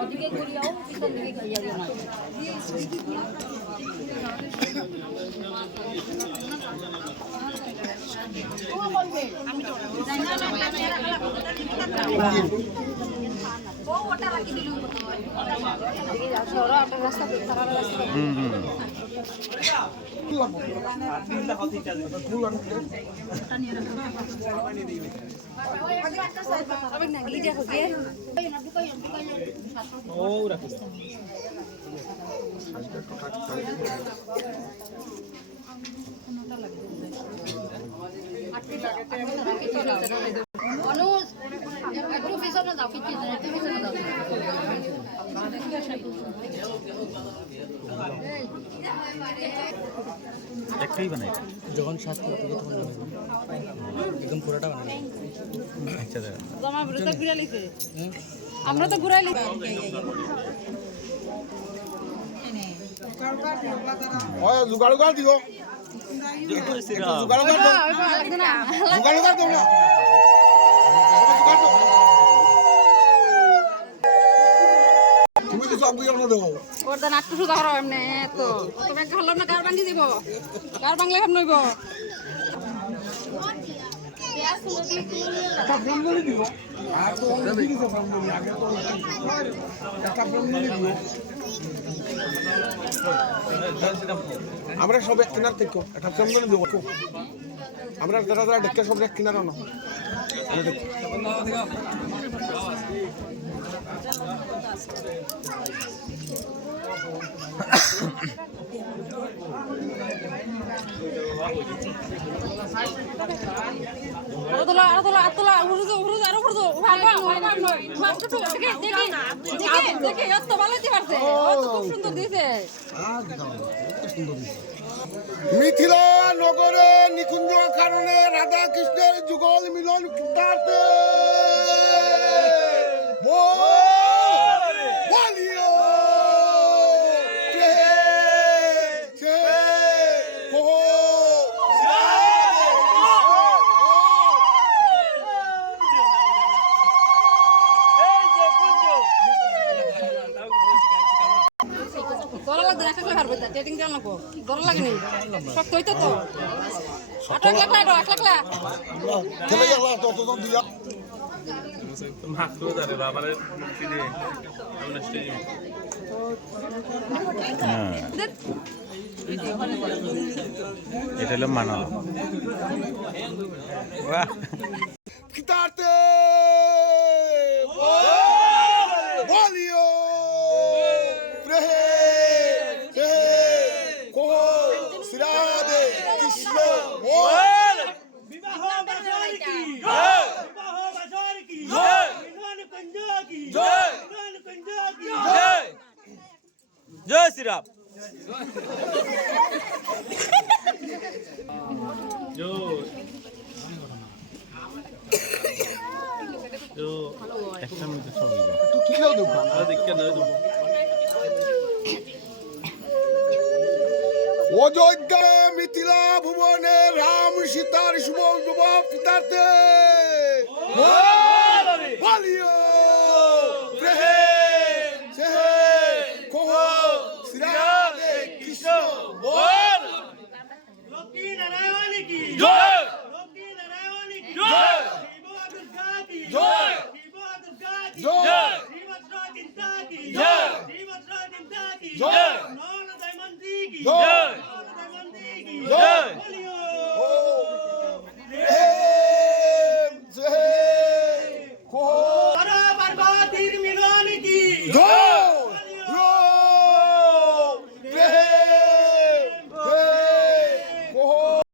ওদিকে ঘুরিয়াও পিছন দিকে ঘুরিয়া দিও না ওটা রাখি দিলু রাস্তা একটাই বানাই যখন শাস্তি হবে তখন একদম পুরোটা বানাই। আচ্ছা দাদা জমা বুড়ো ঘুরে লিছে আমরা তো ঘুরাই লিছি ওই জুগাড় দিও জুগাড় দাও না জুগাড় দাও না তুমি তো সব বুঝো না দেবো ওরদান আটটু সুদা করো এমনি তো তুমি একটা হলো না কার ভাঙি দিব কার ভাঙলে কেমন হইব একটা ফ্রেম করে দিও আর তো অলরেডি দিছো ফ্রেম করে আগে তো একটা ফ্রেম করে দিও আমরা সব এক কিনার থেকে একটা ফ্রেম করে দেবো আমরা যারা যারা দেখতে সব এক কিনার না মিথিলা নগরে নিকুঞ্জ কারণে রাধা কৃষ্ণের যুগল মিলন ঘটাতে বলিও চলে গেল ততজন দিয়া এটা হলো মানানো Quitarte Bolio Frehe Koho Sirade Kishno বিবাহ বাজার কি জয় বিবাহ বাজার কি জয় বিধান কুঞ্জ কি জয় বিধান কুঞ্জ কি জয় জয় শ্রীরাম। একটা মিনিট ছবি Tu kill the one Ayodhya Mithila ভুবনে রাম সীতার শুভ শুভ পিতার্থে বলিও প্রেহে সেহে কোহো শ্রীরাধে কৃষ্ণ বল লক্ষ্মী নারায়ণ কি জয় লক্ষ্মী নারায়ণ কি জয় শিব দুর্গা কি জয় শিব দুর্গা কি জয় শ্রীমৎ চিন্তা কি জয় শ্রীমৎ চিন্তা কি জয় নন দৈমন্তী কি জয়